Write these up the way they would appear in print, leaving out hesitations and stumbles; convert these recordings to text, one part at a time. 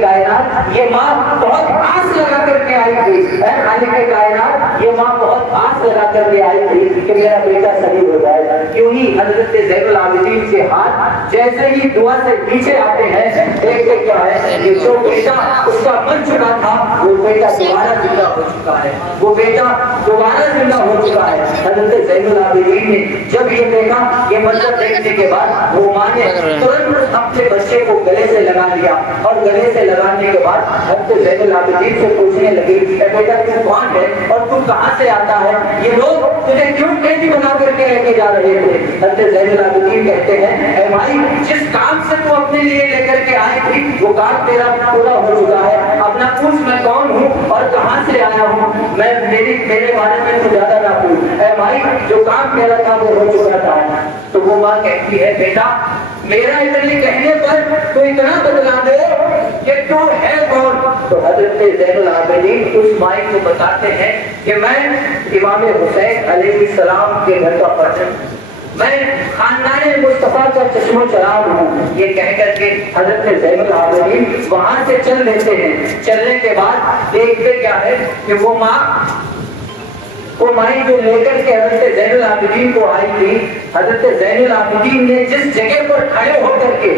کائنات یہ ماں بہت آس لگا کر کے آئی تھی، اے خالق کائنات یہ ماں بہت آس لگا کر کے آئی تھی کہ میرا بیٹا صحیح ہو جائے۔ کیوں ہی حضرت زین العابدین کے ہاتھ جیسے ہی دعا سے پیچھے آتے ہیں، دیکھتے کیا ہے کہ جو بیٹا اس کا من چکا تھا وہ بیٹا دوبارہ زندہ ہو چکا ہے، وہ بیٹا دوبارہ زندہ ہو چکا ہے۔ حضرت زین العابدین نے جب یہ دیکھا، یہ منظر دیکھنے کے بعد وہ ماں نے ترنت اپنے بچے کو گلے سے لگا لیا، اور گلے سے لگانے کے بعد حضرت زین العابدین سے پوچھنے لگی، اے بیٹا تو کون ہے اور تو کہاں سے آتا ہے؟ یہ لوگ تجھے کیوں قیدی بنا کر کے لے کے جا رہے تھے؟ حضرت زین العابدین کہتے ہیں، اے بھائی جس کام سے تو اپنے لیے لے کر کے آئی تھی وہ کام تیرا پورا ہو چکا ہے، اپنا پوچھ میں کون ہوں اور کہاں سے آیا ہوں، میں میرے بارے میں تو زیادہ نہ پوچھ، اے بھائی جو کام میرا تھا وہ ہو چکا تھا۔ تو وہ ماں کہتی ہے، بیٹا میرا اتنے کہنے پر تو اتنا بدلا دے کہ تو ہے کون؟ تو حضرت زین العابدین اس مائی کو بتاتے ہیں کہ میں امام حسین علیہ السلام کے گھر کا فرزند، میں خاندان مصطفیٰ کا چشم و چراغ ہوں۔ یہ کہہ کر کے حضرت زین العابدین وہاں سے چل دیتے ہیں۔ چلنے کے بعد دیکھتے کیا ہے کہ وہ مائی جو لے کر کے حضرت زین العابدین کو آئی تھی، حضرت زین العابدین نے جس جگہ پر کھڑے ہو کر کے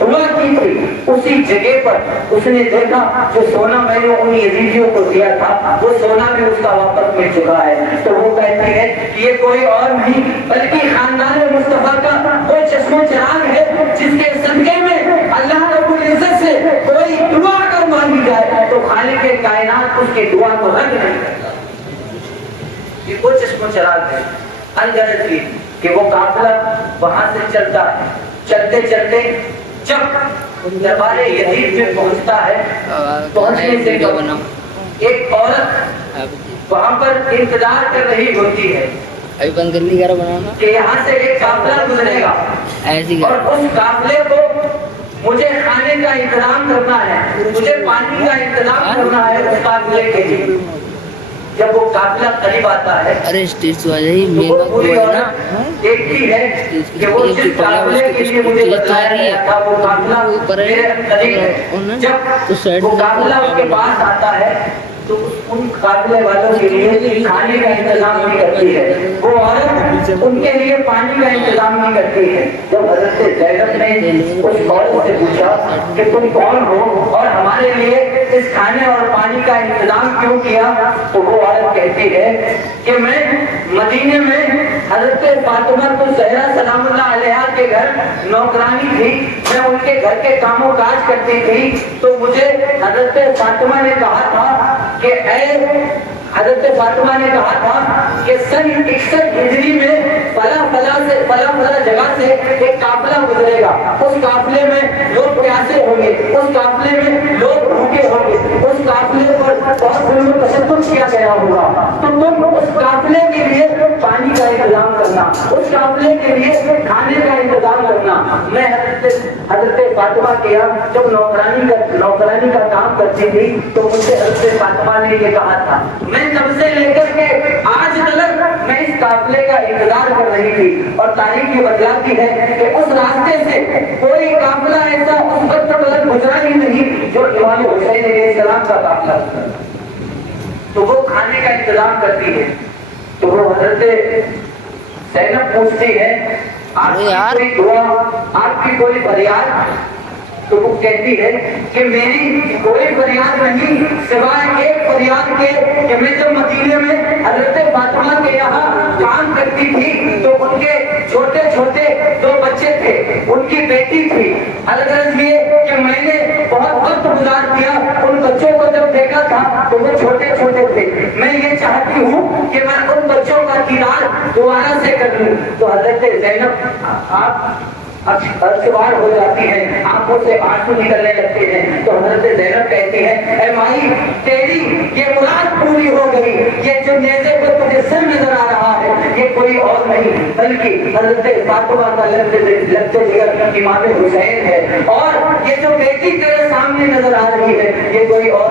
دعا کی تھی اسی جگہ پر اس نے دیکھا جو سونا میں نے ان یزیدیوں کو دیا تھا وہ سونا بھی اس کا واپس مل چکا ہے۔ تو وہ کہتی ہے کہ یہ کوئی اور نہیں بلکہ خاندان مصطفیٰ کا وہ چشم و چراغ ہے جس کے صدقے میں اللہ رب العزت سے کوئی دعا کر مانگی جائے تو خالق کائنات اس کی دعا کو رد نہیں کرتا۔ یہ وہ چشم و چراغ ہے انگرت کی کہ وہ قافلہ وہاں سے چلتا ہے، چلتے چلتے جب دربار یزید میں پہنچتا ہے، پہنچنے سے ایک عورت وہاں پر انتظار کر رہی ہوتی ہے کہ یہاں سے ایک قافلہ گزرے گا اور اس قافلے کو مجھے کھانے کا انتظام کرنا ہے، مجھے پانی کا انتظام کرنا ہے اس قافلے کے لیے۔ جب وہ قافلہ قریب آتا ہے تو وہ پوری عورت دیکھتی ہے کہ وہ جس قافلے کے لیے مجھے بتایا گیا تھا وہ قافلہ میرے قریب ہے۔ جب وہ قافلہ اس کے پاس آتا ہے تو ان قافلے والوں کے لیے کھانے کا انتظام نہیں کرتی ہے، وہ عورت ان کے لیے پانی کا انتظام نہیں کرتی ہے۔ جب حضرت زینب نے اس عورت سے پوچھا کہ تم کون ہو اور ہمارے لیے اس کھانے اور پانی کا انتظام کیوں کیا، تو وہ عورت کہتی ہے کہ میں مدینے میں حضرت فاطمہ الزہرا سلام اللہ علیہا کے گھر نوکرانی تھی، میں ان کے گھر کے کام و کاج کرتی تھی، تو مجھے حضرت فاطمہ نے کہا تھا کہ حضرت فاطمہ نے کہا تھا کہ سن 61 ہجری میں فلاں جگہ سے ایک قافلہ گزرے گا، اس قافلے میں لوگ پیاسے ہوں گے، اس قافلے میں لوگ بھوکے ہوں گے، اس قافلے پر بہت ظلم و تشدد کیا گیا ہوگا، تو تم اس قافلے کے لیے پانی کا انتظام کرنا، اس قافلے کے لیے کھانے کا انتظام کرنا۔ میں حضرت فاطمہ کے یہاں جب نوکرانی کا کام کرتی تھی تو مجھ سے حضرت فاطمہ نے یہ کہا تھا، میں تب سے لے کر کے آج تک میں اس قافلے کا انتظار کر رہی تھی، اور تاریخ یہ بتلاتی ہے کہ اس راستے سے کوئی قافلہ ایسا اس وقت تک گزرا ہی نہیں جو امام حسین علیہ السلام کا قافلہ گزرا۔ تو وہ کھانے کا انتظام کرتی ہے، تو وہ حضرت زینب پوچھتی ہے آپ کی کوئی دعا، آپ کی کوئی فریاد؟ تو وہ کہتی ہے کہ میری کوئی فریاد نہیں سوائے ایک فریاد کے کہ میں جب مدینے میں حضرت فاطمہ کے یہاں کام کرتی تھی تو ان کے چھوٹے چھوٹے 2 بچے تھے، ان کی بیٹی تھی، الغرض یہ کہ میں نے بہت وقت گزار دیا ان بچوں کو جب دیکھا تھا تو وہ چھوٹے چھوٹے تھے، میں یہ چاہتی ہوں کہ میں ان بچوں کا دیدار دوبارہ سے کر لوں۔ تو حضرت زینب آپ سوار ہو جاتی ہیں، آنکھوں سے آنسو نکلنے لگتے ہیں، تو حضرت زینب کہتی ہے اے مائی تیری یہ مراد پوری ہو گئی، یہ جو نیزے پر تجھے سر نظر آ رہا ہے یہ کوئی اور نہیں بلکہ حضرت فاطمہ کا لگتے جگر امام حسین ہے، اور یہ جو بیٹی تیرے سامنے نظر آ رہی ہے یہ کوئی اور